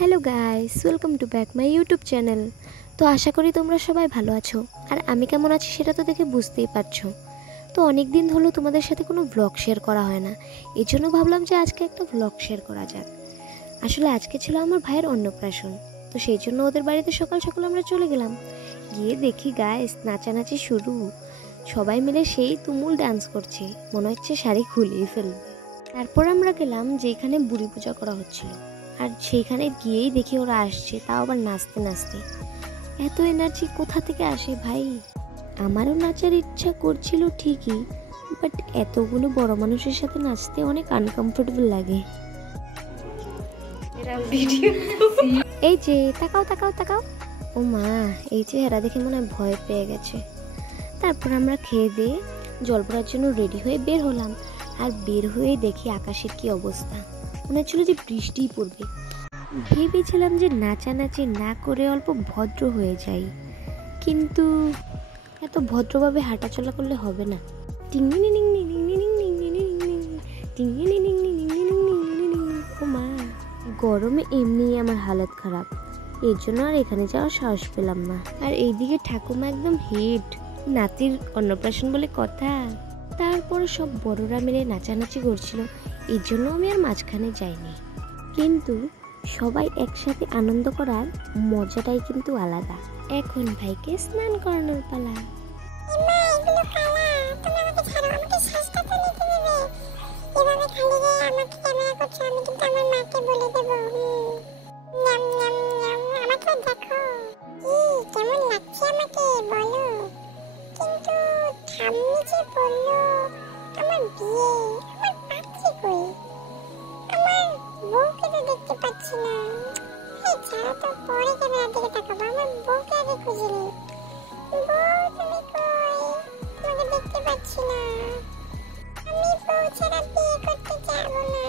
Hello guys, welcome to back my YouTube channel. তো আশা করি তোমরা সবাই ভালো আছো, আর আমি কেমন আছি সেটা তো দেখে বুঝতেই পারছো। তো অনেক দিন হলো তোমাদের সাথে কোনো ব্লগ শেয়ার করা হয় না, এই জন্য ভাবলাম যে আজকে একটা ব্লগ শেয়ার করা যাক। আসলে আজকে ছিল আমার ভাইয়ের অন্নপ্রাশন, তো সেই জন্য ওদের বাড়িতে সকাল সকাল আমরা চলে গেলাম। গিয়ে দেখি গাইস নাচানাচি শুরু, সবাই মিলে সেই তুমুল ডান্স করছে, মনে হচ্ছে শাড়ি খুলেই ফেলবে। তারপর আমরা গেলাম যেখানে বুড়ি পূজা করা হচ্ছিল, আর সেইখানে গিয়েই দেখি ওরা আসছে, তাও আবার নাচতে নাচতে। এত এনার্জি কোথা থেকে আসে ভাই! আমারও নাচার ইচ্ছা করছিল ঠিকই, বাট এতগুলো বড় মানুষের সাথে নাচতে অনেক আনকমফোর্টেবল লাগে। এই যে তাকাও তাকাও তাকাও, ও মা, এই চেহারা দেখে মনে হয় ভয় পেয়ে গেছে। তারপর আমরা খেয়ে দিয়ে জল পড়ার জন্য রেডি হয়ে বের হলাম, আর বের হয়ে দেখি আকাশের কি অবস্থা, মনে হচ্ছিল যে বৃষ্টিই পড়বে। ভেবেছিলাম যে নাচানাচি না করে অল্প ভদ্র হয়ে যাই, কিন্তু এত ভদ্রভাবে হাঁটাচলা করলে হবে না। ও মা, গরমে এমনিই আমার হালত খারাপ, এর জন্য আর এখানে যাওয়ার সাহস পেলাম না। আর এইদিকে ঠাকুমা একদম হিট, নাতির অন্নপ্রাশন বলে কথা। তারপর সব বড়রা মিলে নাচানাচি করছিল, এর জন্য আমি আর মাঝখানে যাইনি। কিন্তু সবাই একসাথে আনন্দ করার মজাটাই কিন্তু আলাদা। এখন ভাইকে স্নান করানোর পালা। বউকে তো দেখতে পাচ্ছি না, ছাড়া তো পরে ক্যামেরার দিকে তাকাবো, আমার বউকে আগে খুঁজে নিই। বউ তুমি কই? তোমাকে দেখতে পাচ্ছি না। আমি বউ ছাড়া বিয়ে করতে যাবো না।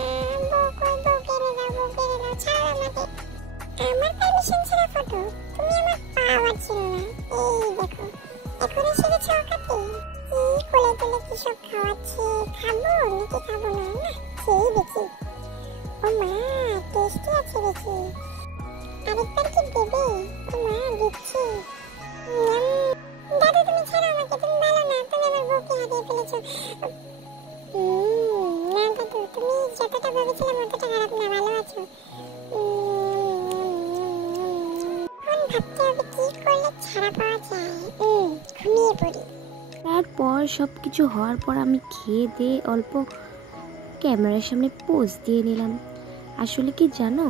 বউ কই? বউকে এনে দাও, বউকে এনে দাও, ছাড়ো আমাকে। আমার পারমিশন ছাড়া ফটো? তুমি আমার পাওয়ার ছিল না। এই দেখো, এখন এসে গেছে অকাতে। কি কোলে তোলে কি সব খাওয়াচ্ছে, খাবো নাকি খাবো না? না খেয়ে দেখি। ও মা, টেস্টি আছে দেখি। আরেকবার কি দেবে? ও মা, দিচ্ছি। দাদু তুমি ছাড়ো আমাকে, তুমি ভালো না, তুমি আমার বউকে হারিয়ে ফেলেছো। না দাদু, তুমি যতটা ভেবেছিলাম অতটা খারাপ না, ভালো আছো। এখন ভাবতে হবে কি করলে ছাড়া পাওয়া যায়। ঘুমিয়ে পড়ি। তারপর সব কিছু হওয়ার পর আমি খেয়ে দিয়ে অল্প ক্যামেরার সামনে পোজ দিয়ে নিলাম। আসলে কি জানো,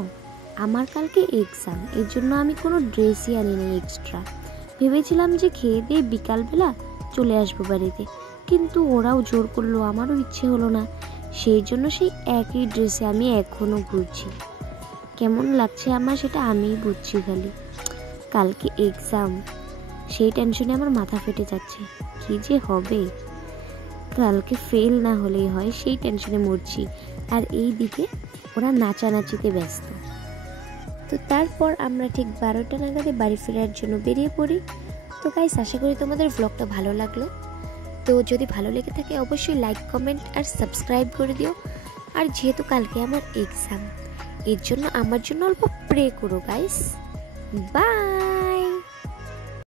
আমার কালকে এক্সাম, এর জন্য আমি কোনো ড্রেসই আনিনি এক্সট্রা। ভেবেছিলাম যে খেয়ে দিয়ে বিকালবেলা চলে আসবো বাড়িতে, কিন্তু ওরাও জোর করলো, আমারও ইচ্ছে হলো না। সেই জন্য সেই একই ড্রেসে আমি এখনও ঘুরছি। কেমন লাগছে আমার সেটা আমিই বুঝছি। খালি কালকে এক্সাম, সেই টেনশনে আমার মাথা ফেটে যাচ্ছে, কি যে হবে। কালকে ফেল না হলেই হয়, সেই টেনশনে মরছি। আর এই দিকে ওরা নাচানাচিতে ব্যস্ত। তো তারপর আমরা ঠিক 12টা নাগাদে বাড়ি ফেরার জন্য বেরিয়ে পড়ি। তো গাইস, আশা করি তোমাদের ব্লগটা ভালো লাগলো। তো যদি ভালো লেগে থাকে অবশ্যই লাইক, কমেন্ট আর সাবস্ক্রাইব করে দিও। আর যেহেতু কালকে আমার এক্সাম, এর জন্য আমার জন্য অল্প প্রে করো গাইস। বাই।